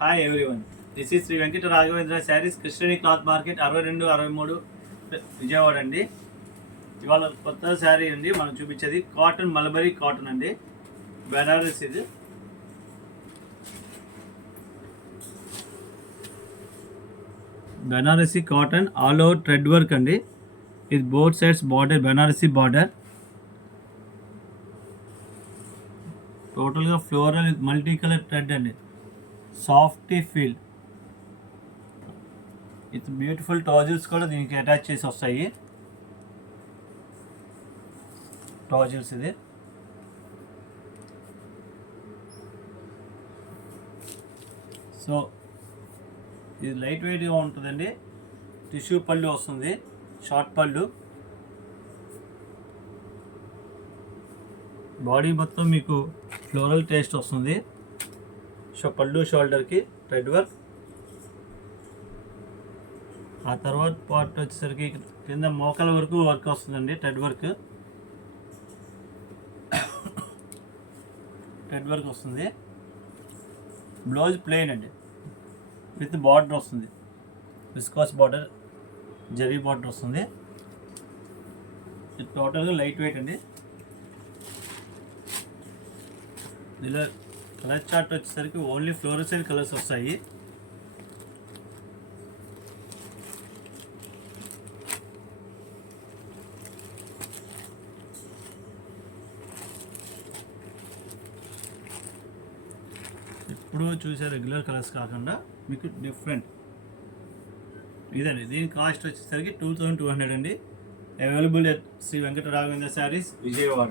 Hi everyone, this is Shri Venkata Raghavendra sarees Krishnani cloth market 62-63 Vijayawada అండి. ఇవాళ కొత్త శారీ అండి మనం చూపించేది కాటన్, మల్బరీ కాటన్ అండి, బెనారస్. ఇది Banarasi cotton all over thread work అండి. ఇది బోత్ సైడ్స్ బార్డర్, బెనారసీ బార్డర్. టోటల్గా ఫ్లోరల్ మల్టీ కలర్ థ్రెడ్ అండి, softy feel. With beautiful tassels కూడా దీనికి అటాచ్ చేసి వస్తాయి. టాజిల్స్ ఇది సో ఇది లైట్ వెయిట్గా ఉంటుందండి. టిష్యూ పళ్ళు వస్తుంది, షార్ట్ పళ్ళు. బాడీ మొత్తం మీకు ఫ్లోరల్ టేస్ట్ వస్తుంది. పళ్ళు షోల్డర్కి థ్రెడ్ వర్క్. ఆ తర్వాత పార్ట్ వచ్చేసరికి కింద మోకాల వరకు వర్క్ వస్తుందండి, థ్రెడ్ వర్క్. థ్రెడ్ వర్క్ వస్తుంది. బ్లౌజ్ ప్లెయిన్ అండి, విత్ బార్డర్ వస్తుంది, విస్కాస్ బార్డర్, జరీ బార్డర్ వస్తుంది. ఇది టోటల్గా లైట్ వెయిట్ అండి. ఇలా కలర్ చార్ట్ వచ్చేసరికి ఓన్లీ ఫ్లోరసెంట్ కలర్స్ వస్తాయి. ఇప్పుడు చూసే రెగ్యులర్ కలర్స్ కాకుండా మీకు డిఫరెంట్ ఇదండి. దీని కాస్ట్ వచ్చేసరికి 2200 అండి. Available at Sri Venkata Raghavendra sarees, Vijayawada.